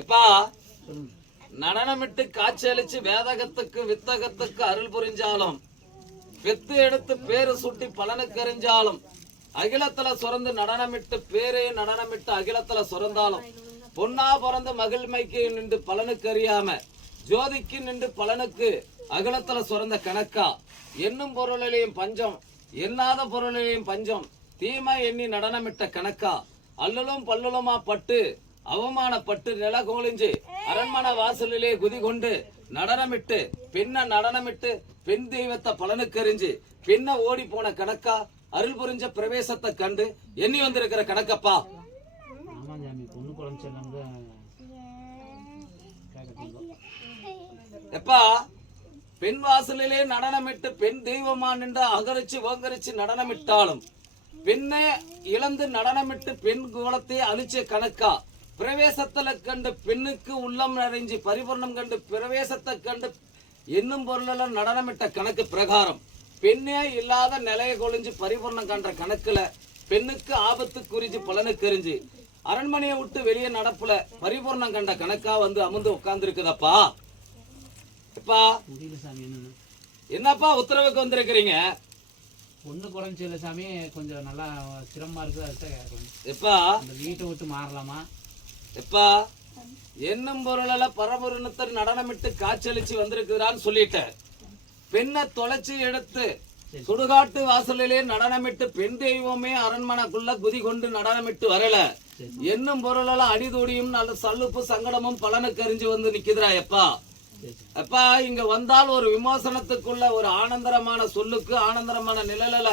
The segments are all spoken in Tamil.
எப்பா நடனமிட்டு காட்சியளிச்சு வேதகத்துக்கு வித்தகத்துக்கு அருள் புரிஞ்சாலும் பெத்து எடுத்து பேரு சுட்டி பலனுக்கு எறிஞ்சாலும் அகிலத்துல சுரந்து நடனமிட்டு பேரே நடனமிட்டு அகிலத்துல சுரந்தாலும் பொன்னா பிறந்து மகிழ்மைக்கு நின்று பலனுக்கு அறியாம ஜோதிக்கு நின்று பலனுக்கு அகிலத்துல சுரந்த கணக்கா என்னும் பொருளிலையும் பஞ்சம் எண்ணாத பொருளிலையும் பஞ்சம் தீமை எண்ணி நடனமிட்ட கணக்கா அல்லலும் பல்லுலுமா பட்டு அவமானப்பட்டு நில கோலிஞ்சு அரண்மனை வாசலிலே குதி கொண்டு நடனமிட்டு பெண்ண நடனமிட்டு பெண் தெய்வத்தை பலனுக்கு எறிஞ்சு பெண்ண ஓடி போன கணக்கா அருள் புரிஞ்ச பிரவேசத்தை கண்டு எண்ணி வந்திருக்கிற கணக்கப்பா. எப்பா பெண் வாசலிலே நடனமிட்டு பெண் தெய்வமா நின்று அகரிச்சு ஓங்கரிச்சு நடனமிட்டாலும் பெண்ணை இழந்து நடனமிட்டு பெண் குலத்தை அழிச்ச கணக்கா பிரவேசத்துல கண்டு பெண்ணுக்கு உள்ளம் நிறைஞ்சி பரிபூர்ணம் கண்டு பிரவேசத்தை கண்டு என்னும் பொருளெல்லாம் நடனமிட்ட கணக்கு பிரகாரம் பெண்ணே இல்லாத நிலையை கொழிஞ்சு பரிபூர்ணம் கண்ட கணக்குல பெண்ணுக்கு ஆபத்து குறிஞ்சு பலனுக்கு எரிஞ்சு அரண்மனையை விட்டு வெளியே நடப்புல பரிபூர்ணம் கண்ட கணக்கா வந்து அமர்ந்து உட்கார்ந்து இருக்குதப்பா. எப்பா என்னப்பா உத்தரவுக்கு வந்திருக்கிறீங்க? ஒண்ணு குறைஞ்சல சாமி, கொஞ்சம் நல்லா சிரமமா இருக்குது. எப்பா வீட்டை விட்டு மாறலாமா? எப்பா என்னும் பொருளால பரபுரணத்தர் நடனமிட்டு காய்ச்சலிச்சு வந்திருக்கிறான்னு சொல்லிட்ட பெண்ணை தொலைச்சி எடுத்து சுடுகாட்டு வாசலிலே நடனமிட்டு பெண் தெய்வமே அரண்மனைக்குள்ள குதி கொண்டு நடனமிட்டு வரல என்னும் பொருளால அடிதோடியும் நல்ல சல்லுப்பு சங்கடமும் பலனுக்கு அறிஞ்சு வந்து நிக்குதுரா. எப்பா அப்பா இங்க வந்தால் ஒரு விமோசனத்துக்குள்ள ஒரு ஆனந்தரமான சொல்லுக்கு ஆனந்தரமான நிழல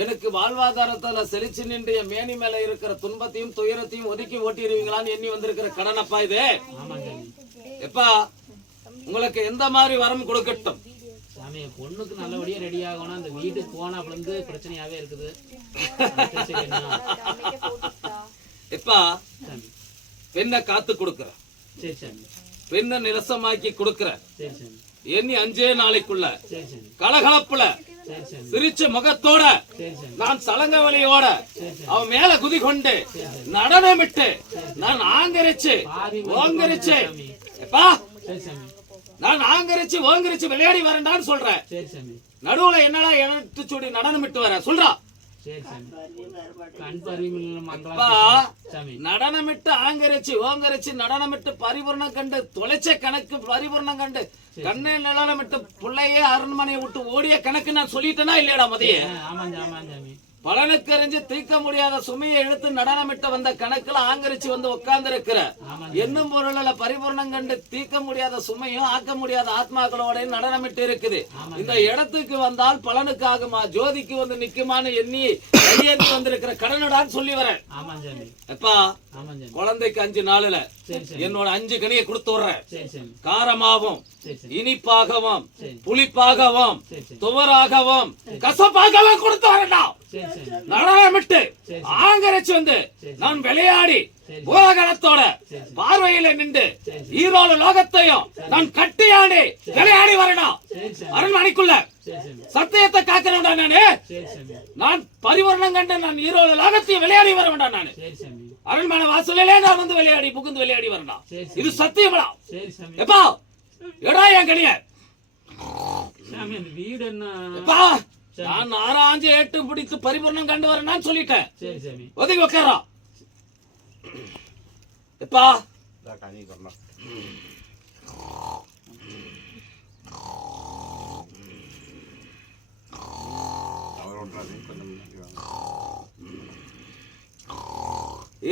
எனக்கு வாழ்வாதாரத்துல செழிச்சு நின்று என் மேனி மேல இருக்கிற துன்பத்தையும் துயரத்தையும் ஒதுக்கி ஓட்டிடுவீங்களான்னு எண்ணி வந்திருக்கிற கடனப்பா இது. எப்பா உங்களுக்கு எந்த மாதிரி வரம் கொடுக்கட்டும்? சாமி பொண்ணுக்கு நல்லபடியா ரெடி ஆகணும். அந்த வீட்டுக்கு போனாப்புல இருந்து பிரச்சனையாவே இருக்குது. எப்பா பெண்ணை காத்து கொடுக்கற, சரி சாமி, பெண்ணை நிலசமாக்கி கொடுக்கற, சரி சாமி, எண்ணி 5 நாளைக்குள்ள சரி சாமி, கலகலப்புல சிரிச்ச முகத்தோட நான் சலங்க வழியோட அவன் மேல குதி கொண்டு நடனமிட்டு நான் ஆங்கரிச்சு ஓங்கரிச்சு எப்பா நான் ஆங்கரிச்சு ஓங்கரிச்சு விளையாடி வரேன்டான்னு சொல்றேன். நடுவுல என்னடா எனக்கு சொல்லி நடனமிட்டு வர சொல்றா. நடனமிட்டு ஆங்கரிச்சு ஓங்கரிச்சு நடனமிட்டு பரிபூர்ணம் கண்டு தொலைச்ச கணக்கு பரிபூர்ணம் கண்டு கண்ணை நடனமிட்டு பிள்ளையே அரண்மனையை விட்டு ஓடிய கணக்கு நான் சொல்லிட்டேனா இல்லையடா மதிய? பலனுக்கு அறிஞ்சு தீர்க்க முடியாத சுமையை எடுத்து நடனமிட்ட வந்த கணக்குல ஆங்கரிச்சு வந்து உட்கார்ந்து இருக்கிற என்னும் பொருள்ல பரிபூர்ணம் கண்டு தீர்க்க முடியாத சுமையும் ஆக்க முடியாத ஆத்மாக்களோட நடனமிட்டு இருக்குது. இந்த இடத்துக்கு வந்தால் பலனுக்கு ஆகுமா, ஜோதிக்கு வந்து நிக்குமான்னு எண்ணி கையேற்றி வந்திருக்கிற கடனடான்னு சொல்லி வரேன். எப்பா குழந்தைக்கு 5 நாள்ல என்னோட 5 கனியை கொடுத்து விடுறேன். காரமாகவும் இனிப்பாகவும் புளிப்பாகவும் துவராகவும் கசப்பாகவும் கொடுத்து வரேன்டா. நடனமிட்டு ஆங்கரிச்சு வந்து நான் விளையாடி பூலகணத்தோட பார்வையில நின்று ஈரோடு லோகத்தையும் நான் கட்டியாடி விளையாடி வரணும். அரண்மனைக்குள்ள சத்தியத்தை காக்கிறேன்டா நானு. நான் பரிவர்ணம் கண்டு நான் ஈரோடு லோகத்தையும் விளையாடி வர வேண்டாம். நானு அரண்மனை வாசலிலே நான் வந்து விளையாடி புகுந்து விளையாடி வரணும். இது சத்தியமடா. எப்பா எடா என் கனிய வீடு என்ன நான் 6 8 பிடித்து பரிபூர்ணம் கண்டு வரேன்னு சொல்லிட்டேன். ஒதுங்கி உட்காரா. எப்பா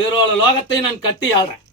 ஈரோடு லோகத்தை நான் கட்டி ஆடுறேன்.